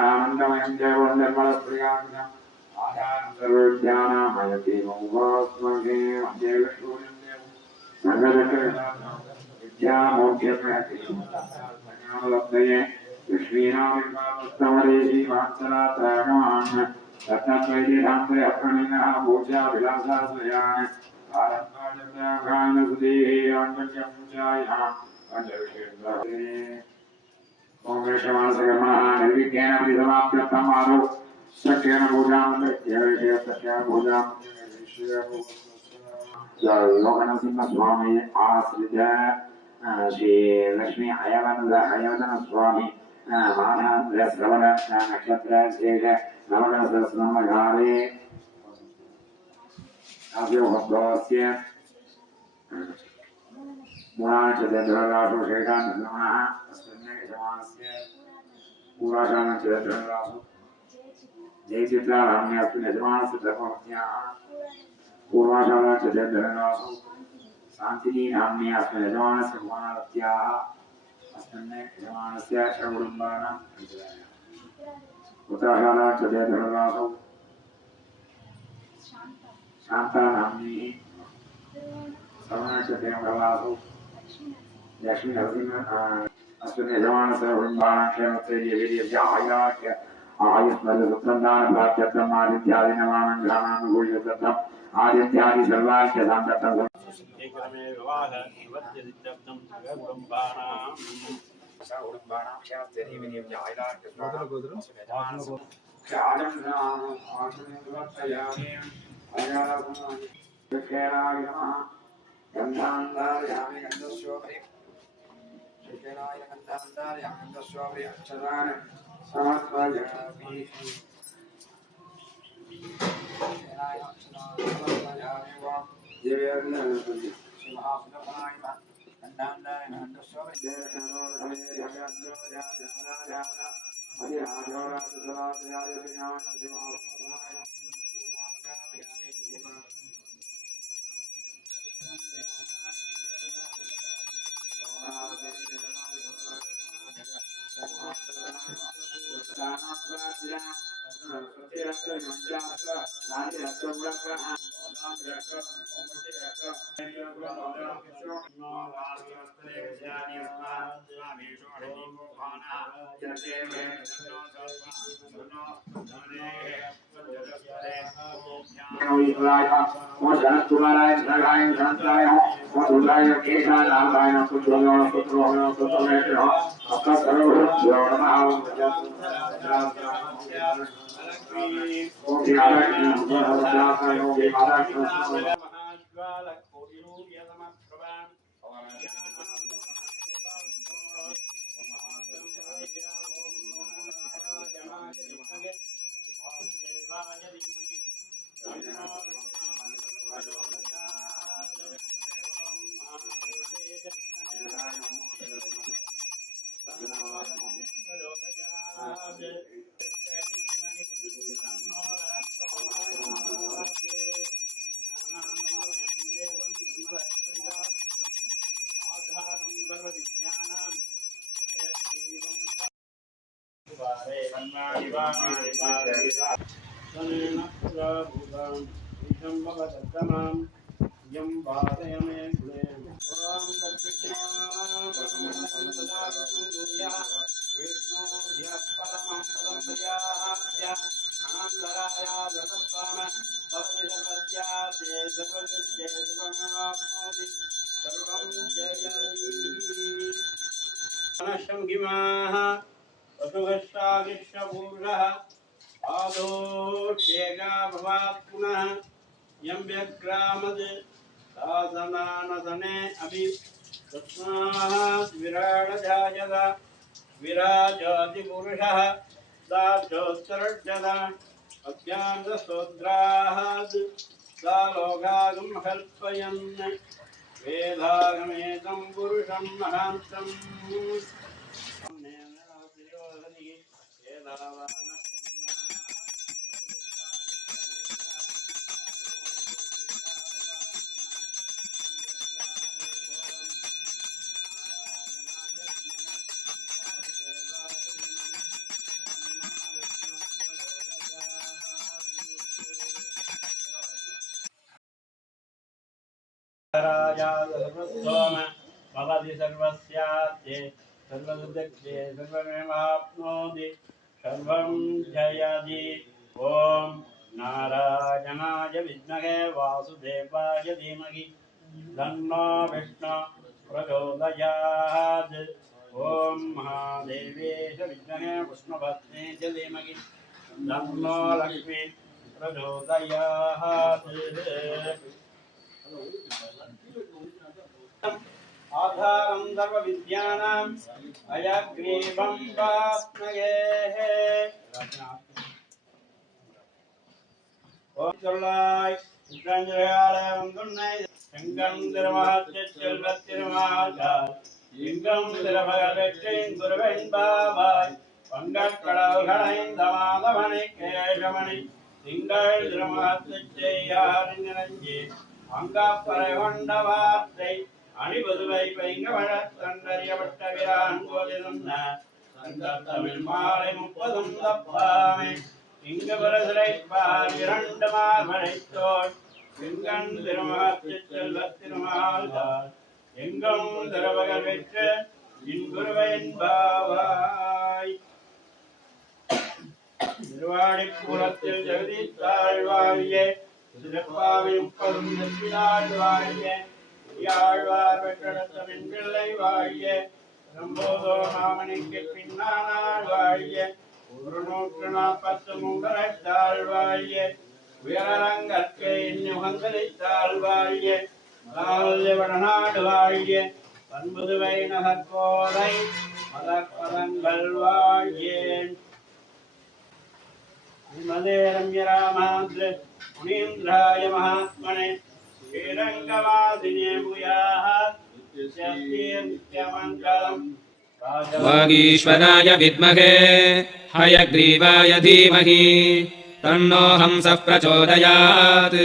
आनंदमयं देवं निर्मलप्रियां आधारं सर्वज्ञानामयति मौवास्महे देवशून्यं देवं विद्यामोक्ष्यमयति ज्ञानलब्धये लक्ष्मीनामिकामस्तमरेशि वात्सलात्रागमान् रत्नद्वैतीधान्ते अप्रणिनः पूज्याभिलाषाश्रयान् भारद्वाजव्याघ्रान्नसुदेः आण्डव्यपूजायाः पञ्चविशेषे ओम विश्वमानसकर्मः निर्विघ्नेन परिसमाप्त्यर्थमादौ सत्येन पूजां देवैः सत्यां पूजां योगनरसिंह स्वामी आश्रित श्री लक्ष्मी हयवदन स्वामी मानांध्र श्रवण नक्षत्र शेष नवग्रह सहस्रनामधारे अव्यवभक्तस्य पुराणचतुर्दशरासु शेषानन्दमनः पूर्वाशानचतुर्दशरासु जयचित्राराम्यास्तु यजमानस्य धर्मपत्न्याः पूर्वाशानचतुर्दशरासु शान्तिनी नाम्न्यास्तु यजमानस्य कुमारत्याः अस्मिन् यजमानस्य षड्कुटुम्बानां उत्तराशानचतुर्दशरासु शान्ता नाम्नी श्रवणचतुर्दशरासु लक्ष्मी नरसिंह अस्मिन् यजमानस्य कुटुम्बानां आयुष्मदसुप्रदान प्राप्त्यर्थम् आदित्यादिनवानङ्घानानुकूल्यर्थम् आदित्यादि सर्वार्थ सान्तर्थम् शीघ्रमे विवाह निवत्यदित्यर्थं कुटुम्बानां सर्वकुटुम्बानां क्षेमस्थैर्यविनियम्य गन्धान्धारयामि गन्धस्योपरि शिखेनाय गन्धान्धारयामि गन्धस्योपरि अक्षरान् समर्पयामि शिखेनाय अक्षरान् समर्पयामि वा देवेर्नमः सिंहासनपनाय गन्धान्धारयामि गन्धस्योपरि आदो शेगा भवात् पुनः यं व्यग्रामद साधनानसने अभि तस्मात् विराडजायत विराजोति पुरुषः दाचोत्तरजत अज्ञानसोद्राहात् सा लोकागं कल्पयन् वेदागमेतं पुरुषं महान्तम् सर्वसोम भवति सर्वस्याद्ये सर्वसुदग्धे सर्वमेवाप्नोति सर्वं जयति ॐ नारायणाय विद्महे वासुदेवाय धीमहि तन्नो विष्णु प्रचोदयात् ॐ महादेवेश विद्महे विष्णुपत्नी च धीमहि तन्नो लक्ष्मी प्रचोदयात् आधारं सर्वविद्यानां अयग्रीवं वास्मयेः ओम चलाय इन्द्रयालयं दुन्नै संगं திருமஹத்திருமாகால் லிங்கம் திருமகவெற்றின் குருவென் பாவாய் பங்கக்கடல்களைந்த மாதவனை கேசவனை திங்கள் திருமகத்தைச் செய்யாரிஞ்சனஞ்சி அங்கப்பறை கொண்ட வார்த்தை அணிபதுவை பைங்க வழக்கண்டறியப்பட்ட விரான் கோதிருந்த தமிழ் மாலை 30 தப்பாமே இங்கு பிரசிலைப்பார் 2 மார்படைத்தோள் செங்கண் திருமகத்திச் செல்வத் திருமால்கால் எங்கும் திருவகல் பெற்று இன்குருவென் பாவாய் திருவாடிப்பூரத்தில் ஜெகதீத்தாள் வாழியே திருப்பாவை 30 நெற்றினாள் வாழியே யாழ்வார் பெற்றெடுத்த பெண்பிள்ளை வாழியே ரம்போதோ மாமணிக்கு பின்னானாள் வாழியே 140 முங்கரைத்தாள் வாழியே உயரங்கற்கை உகந்தளித்தாள் வாழியே நாடு வாழியே பண்புதுவை நகர்கோதை மதப்பதங்கள் வாழியேன் श्रीमदे रम्यरामाद्र मुनीन्द्राय महात्मने श्रीरङ्गवासिने भूयाः नित्यमङ्गलम् वागीश्वराय विद्महे हयग्रीवाय धीमहि तन्नो हंसः प्रचोदयात्।